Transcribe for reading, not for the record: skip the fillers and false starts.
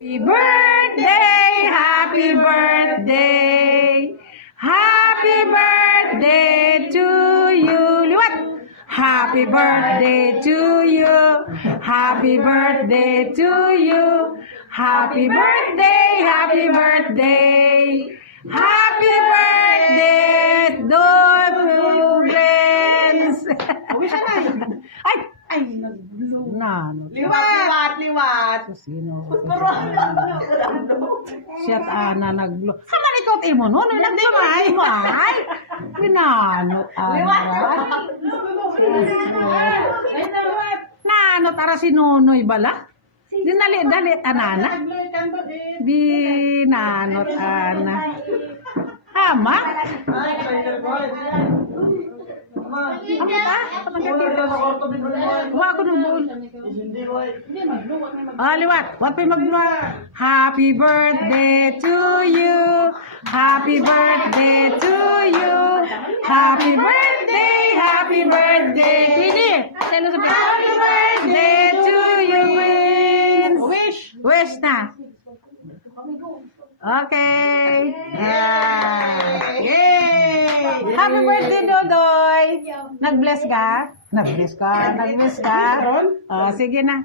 Happy birthday, happy birthday, happy birthday to you. Liwat! Happy birthday to you, happy birthday to you, happy birthday, happy birthday, happy birthday, Don Rubens. Ay! Ay, nag-blow. Nano. Liwat. Sino? Siyat ana nag-blow. Sama ni Kot Imo no? Nag-blow ay. Pinano Nano tara si Nonoy bala? Dinali-dali anana? Binanot ana. Ama? Ano ba? Huwag ko nung buol. Liwat. Huwag pa mag-blow. Happy birthday to you. Happy birthday to you. Happy birthday. Happy birthday. Pili. Happy birthday to you, Wins. Wish na. Okay. Yay! Happy birthday, Dodoy! Nag-bless ka? Nag-bless ka? Sige na.